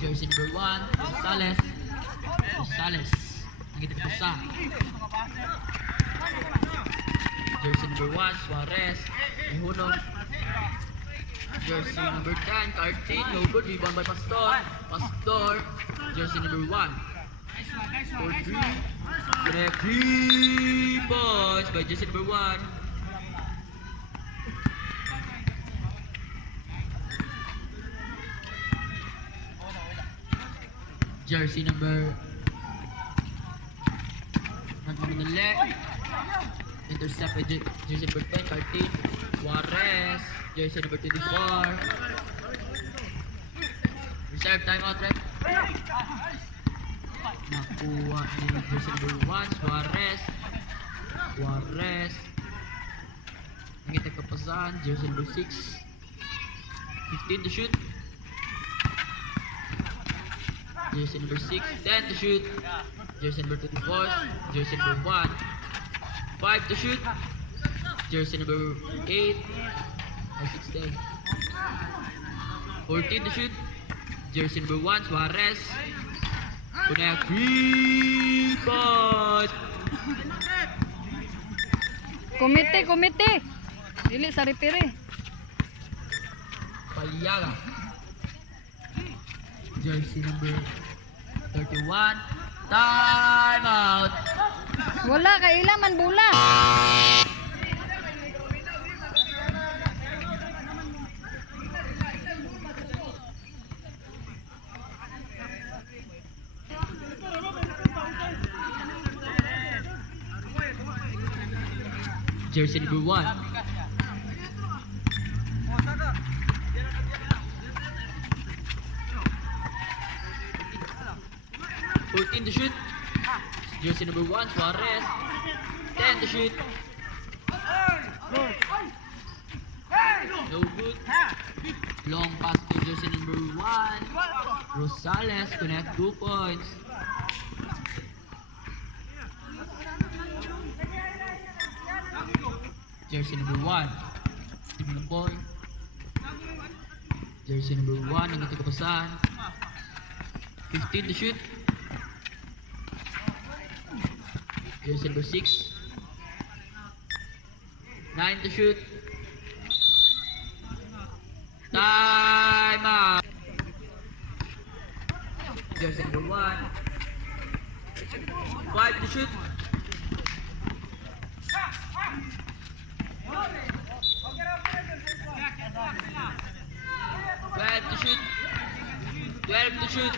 Jersey number 1, Rosales. Rosales. Nakita sa. Jersey number 1, Suarez. Mihuno. Jersey number 10, Cartin. No good. Rebound by Pastor. Pastor. Jersey number 1. For 3. Correct. 3 points by jersey number 1. Jersey number Nagmamadali. Intercept by jersey number 10, Cartin. Suarez. Jersey number 24. Reserve timeout, ref. Nakuha ni jersey number 1, Suarez. Suarez. Nangita kapasan, jersey number 6. 15 to shoot. Jersey number 6, 10 to shoot. Jersey number 24, jersey number 1. 5 to shoot. Jersey number 8. 6 10. 14 to shoot. Jersey number 1, Suarez. Connect 3 points. Komite. Dili sa repere. Paliaga. Jersey number 31. Time out. Wala kaila man bola. Jersey number 1. To shoot. Jersey number 1, Suarez. 10 to shoot. No good. Long pass to jersey number 1. Rosales connect 2 points. Jersey number 1. Team boy. Jersey number 1. Nangiti kapasan. 15 to shoot. Jersey number 6. 9 to shoot. Time out. Jersey number 1. 5 to shoot. 12 to shoot. 12 to shoot.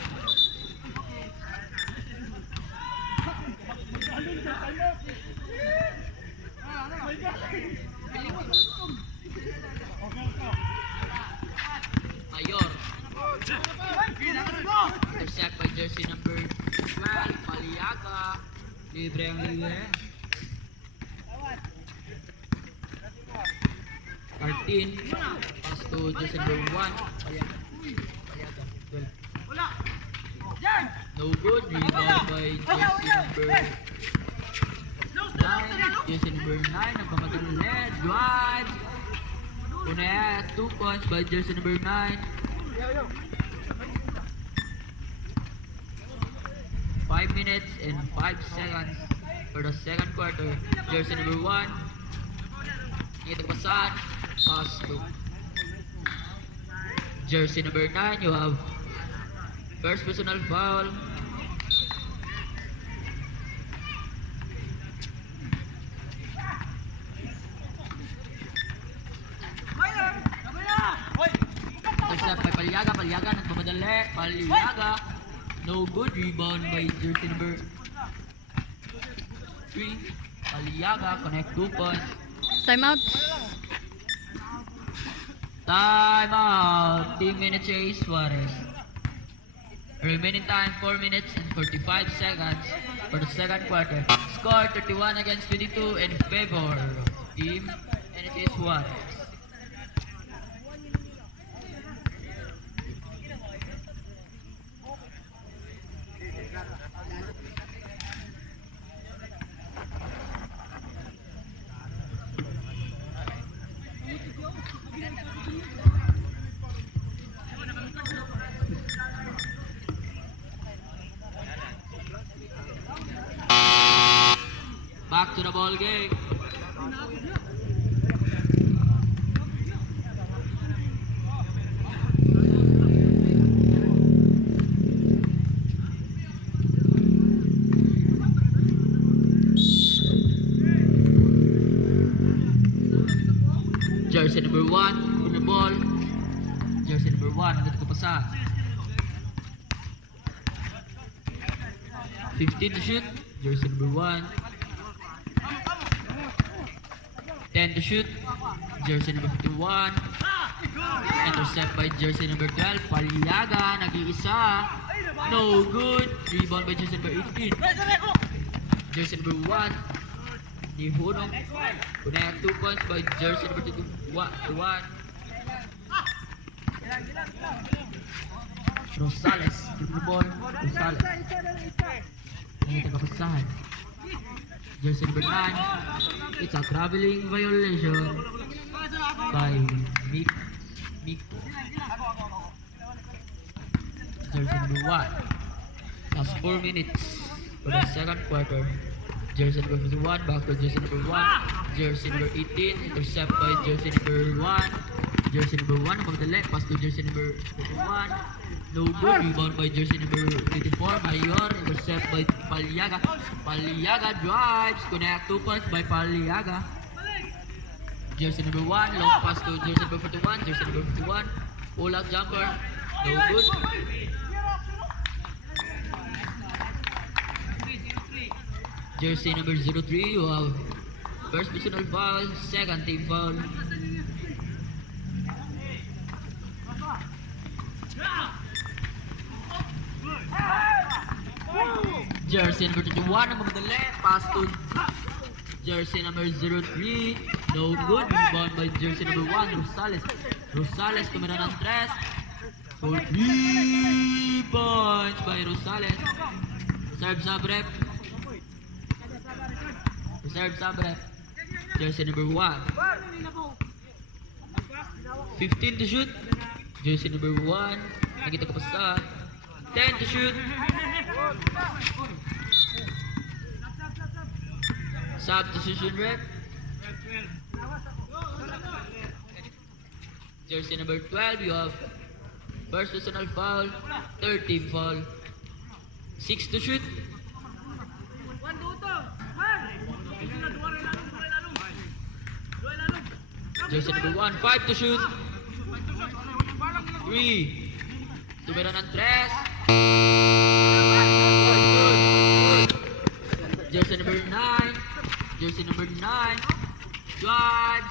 Mayor. Intercept by jersey number 12, Paliaga. Libre ang libre. 13. Pass to jersey number 1. Paliaga. 12. No good. Rebound by jersey number 9. Jersey number 9. Nagpamatulong lead. Drive. Connect 2 points by jersey number 9. 5 minutes and 5 seconds for the second quarter. Jersey number 1. Ngitang pasan. Pass to jersey number 9. You have first personal foul. Intercept by Paliaga. Paliaga nagmamadali. Paliaga. No good. Rebound by jersey number 3. Paliaga connect 2 points. Time out. Time out. Team minutes chase Suarez. Remaining time 4 minutes and 45 seconds for the second quarter. Score 31 against 22 in favor of Team NHA Suarez. ball game. Jersey number 1 with the ball. Jersey number 1, agad ko pasa. 15 to shoot. Jersey number 1. 10 to shoot. Jersey number 51. Intercept by jersey number 12. Paliaga, nag-iisa. No good. Rebound by jersey number 18. Jersey number 1. Di Hunong. Connect 2 points by jersey number 21. Rosales. Give the ball. Rosales. Ay, tagapasahan. Jersey number 9. It's a traveling violation by Miko. Jersey number 1. Last 4 minutes for the second quarter. Jersey number 51 back to jersey number 1. Jersey number 18 intercept by jersey number 1. Jersey number 1 above the left pass to jersey number 51. No good. Rebound by jersey number 84. Mayor intercept by Paliaga. Paliaga drives. Connect 2 points by Paliaga. Jersey number 1 long pass to jersey number 41. Jersey number 51 pull out jumper. No good. Jersey number 03, you have first personal foul, second team foul. Jersey number 21, above the left, pass to jersey number 03, no good, rebound by jersey number 1, Rosales. Rosales, tumira ng 3, for 3 points by Rosales. Serve sub rep. Reserve sub rep. Jersey number 1. 15 to shoot. Jersey number 1. Nakita ko pa sa 10 to shoot. Substitution rep. Jersey number 12. You have first personal foul, third team foul. 6 to shoot. Jersey number 1, 5 to shoot. 3. Tumira ng 3. Jersey number 9. Jersey number 9. Drives.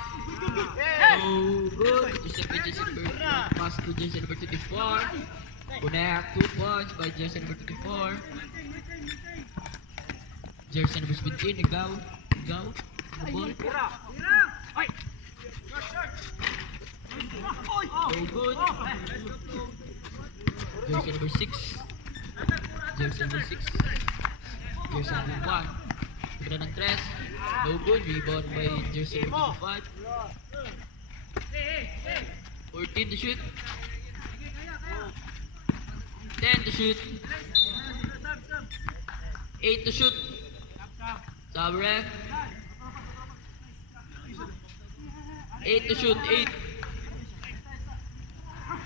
No good. Jersey number 1. Pass to jersey number 24. Connect 2 points by jersey number 24. Jersey number 17. Ikaw. The ball. No good. Jersey number 6. Jersey number 6. Jersey number 1. Tumira ng 3. No good. Rebound by jersey number 25. 14 to shoot. 10 to shoot. 8 to shoot. Sub ref. 8 to shoot. 8.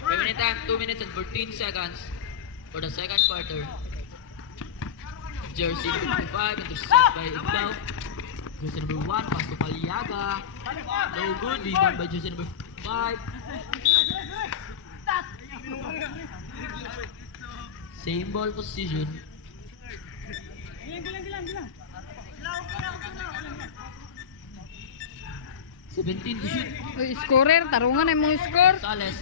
Remaining time 2 minutes and 14 seconds for the second quarter. Jersey number 25 intercept by Igdaw. Jersey number 1 pass to Paliaga. No good. Rebound by jersey number 5. Same ball position. 17 to shoot. Uy, scorer, tarungan ay mong score. Sales.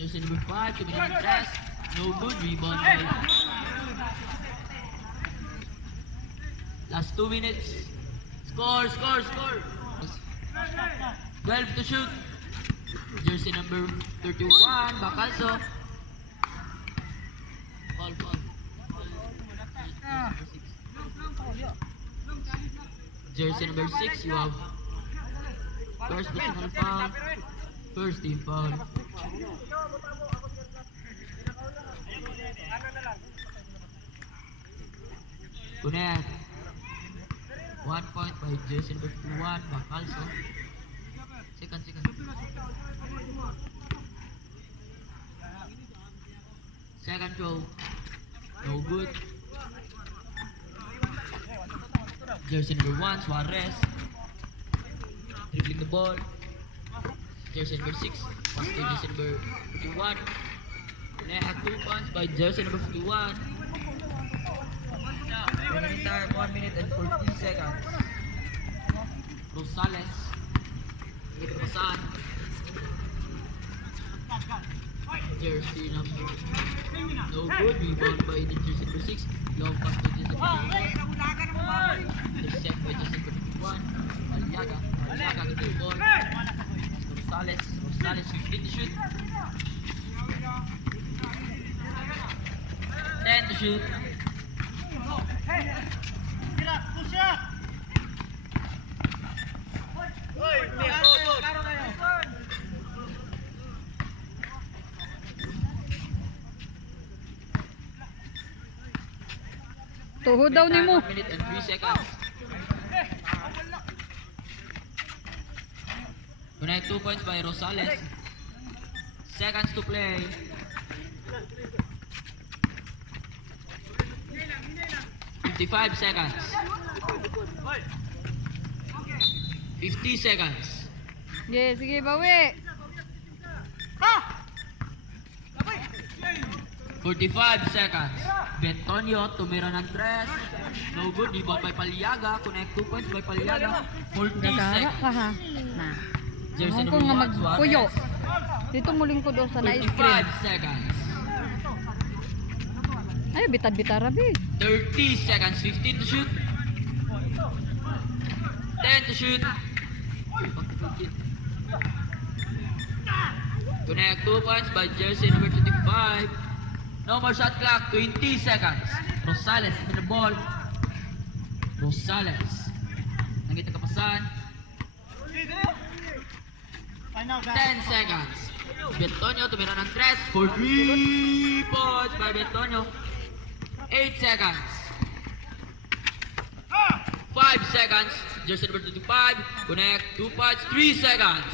Jersey number 5, tumira ng 3. No good. Rebound by. Last 2 minutes. Score. 12 to shoot. Jersey number 31, Bacalso. Foul. Jersey number 6, you have first personal foul, first team foul. Connect. 1 point by jersey number 51, Bacalso. Second. Second throw. No good. Jersey number 1, Suarez. Dribbling the ball. Jersey number 6. Pass to jersey number 51. Neha 2 points by jersey number 51. Remaining time 1 minute and 14 seconds. Rosales. Ito pasan. Jersey number no good. Rebound by the jersey number 6. Long pass to jersey number 51. Intercept by jersey number 51. Aliaga to the ball. Rosales 15 to shoot. 10 to shoot. Tuhod daw ni mo. 1 minute and 3 seconds. Connect 2 points by Rosales. Seconds to play. $55 seconds. 50 seconds. Sige, bawi. 45 seconds. Bentonio tumira ng 3. No good. Rebound by Paliaga. Connect 2 points by Paliaga. 40 Gagara ka seconds. ha. Na. Jersey Ako number nga 1, Suarez. magpuyo. Dito muling ko daw sa na-screen. 35 seconds. Ay, bitad-bitad rabi. 30 seconds. 15 to shoot. 10 to shoot. Connect 2 points by jersey number 25. No more shot clock. 20 seconds. Rosales in the ball. Rosales. Nangita kapasan. 10 seconds. Bentonio tumira ng 3 for 3 points by Bentonio. 8 seconds. 5 seconds. Jersey number 25. Connect 2 points. 3 seconds.